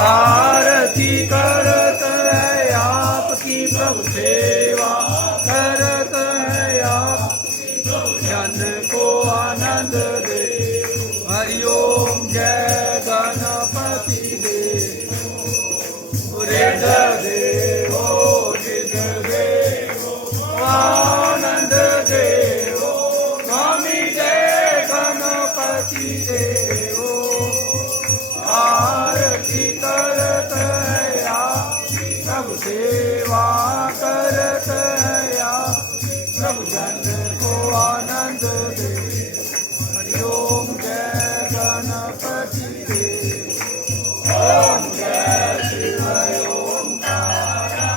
आरती करत है आपकी प्रभु सेवा करत है आप जन को आनंद दे। हरिओम जय गणपति देव रेद देवो रिद देवो आनंद देवो स्वामी जय गणपति देवो। आरती करत है आप प्रभु सेवा करत है आप प्रभु जन को आनंद दे। हरिओम जय गणपति देव ओम जय शिव ओंकारा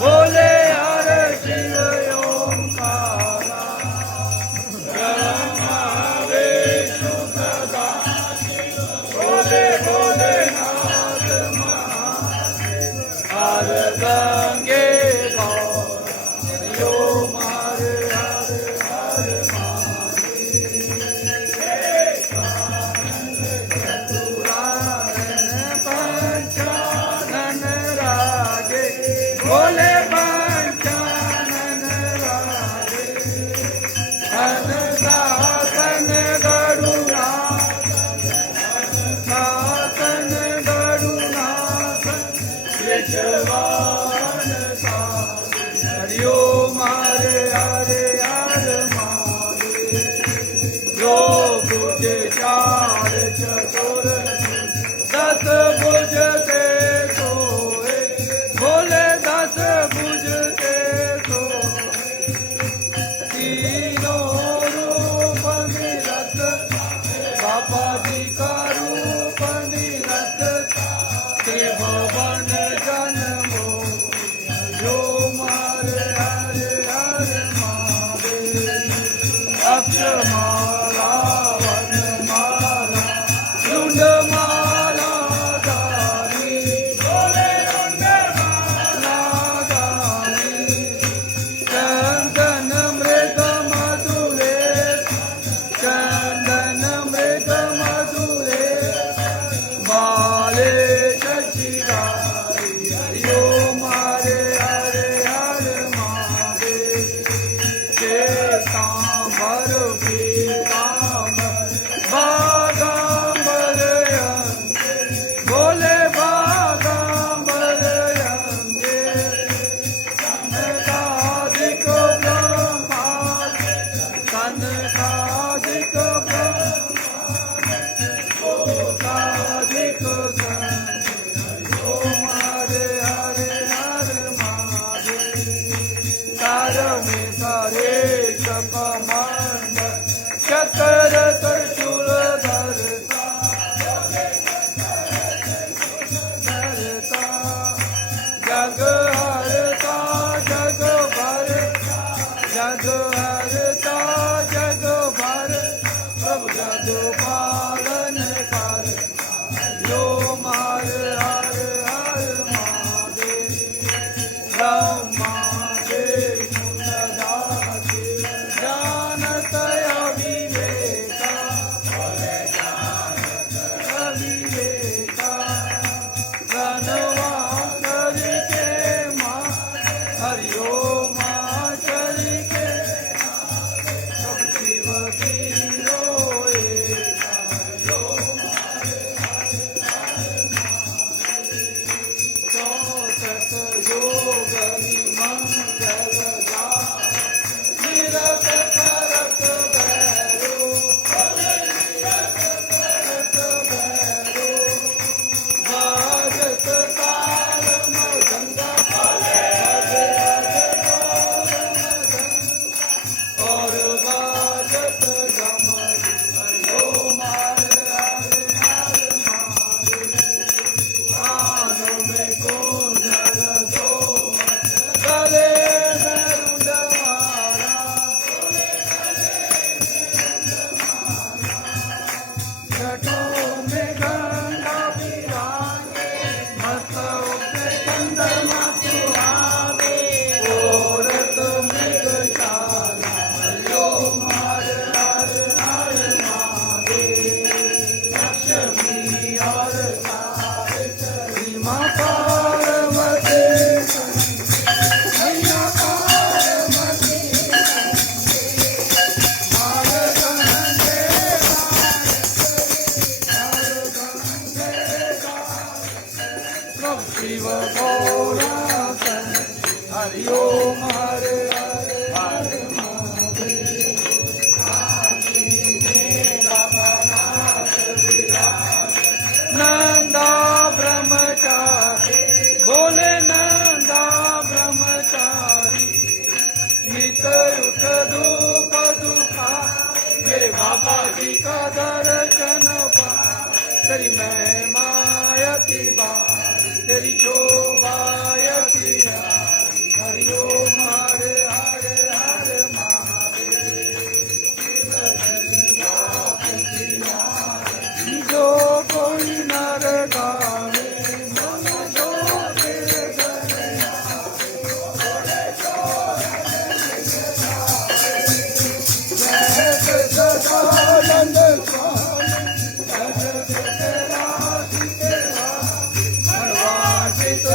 बोले हर शिव ओंकारा ब्रह्मा विष्णु सदा बोले बोले नाथ हर गंगे गौ हर हर पंचानन राजे बोले पंचानन राजे धन साधन गरुड़ा साधन गरुनाथ विश्वान हरिओम हरे हरे हर महादेव। जो भुज चार चतुर दस भुज ते सोए बोले दस भुज ते सोए तीनों रूप निरत बाबा जी का रूप निरत ते भवन जन्मो जो मार हरे हर महादेव। अक्षमाला वनमाला रुंड माला धारी बोले रुंड माला धारी चंदन मृग मधुरे चंदन मृग मधुरे बाले शशिधारी। हरिओम हरे हरे हर महादेव। श्वेतांबर पीतांबर बागांबर अंगे बोले बागांबर अंगे कनकाधिक ब्रह्मांड कनकाधिक ब्रह्मांडिक ओम हरे हरे हर महादेव। तार में तारे कमंड चक्र त्रिशूल धरता धरता जग हरता जग भर जग हरता जग भर प्रभु जग पालन कर। जो मार हर हर महादेव। ब्रह्मा विष्णु सदा शिव जानत अविवेका अविवेका गणवा करके माँ हरिओम करके सब शिव की रोए। तेरी महिमा यति बार तेरी शोभा यति हरि ओम हरे हरे हरे महादेव जो कोई नर गावे मन जो तेरे सदानंद स्वामी जगत तेरा तेरा मनवासित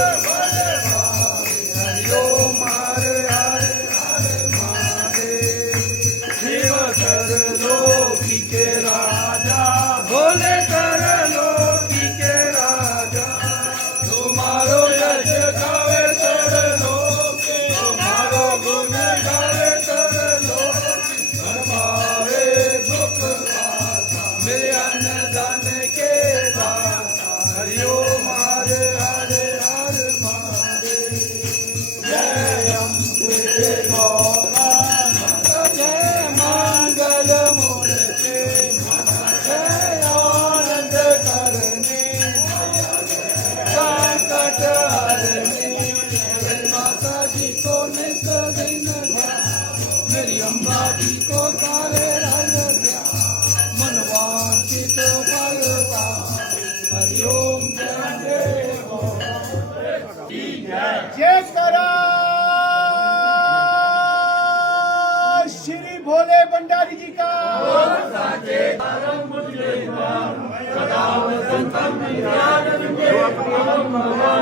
हरि ओम हरे हरे हरे महादेव शिव कर लोकी के राजा भोले कर लोकी के राजा तुम्हारो यश गावे कर लोके तुम्हारो गुण गावे कर लोके हमारे दुख पासा मेरे अन्नदान के दाता हरि ओम हरे हरे हरे महादेव जय अम्बे गौरा जय मंगल मूर्ति जय आनंद करनी संकट हरनी मेरी माता जी को नित दिन ध्यान मेरी अम्बा जी को सारे रंग ध्यान मनवांचित फल पाए हरि ओम जय जय करा श्री भोले भंडारी जी का भगवान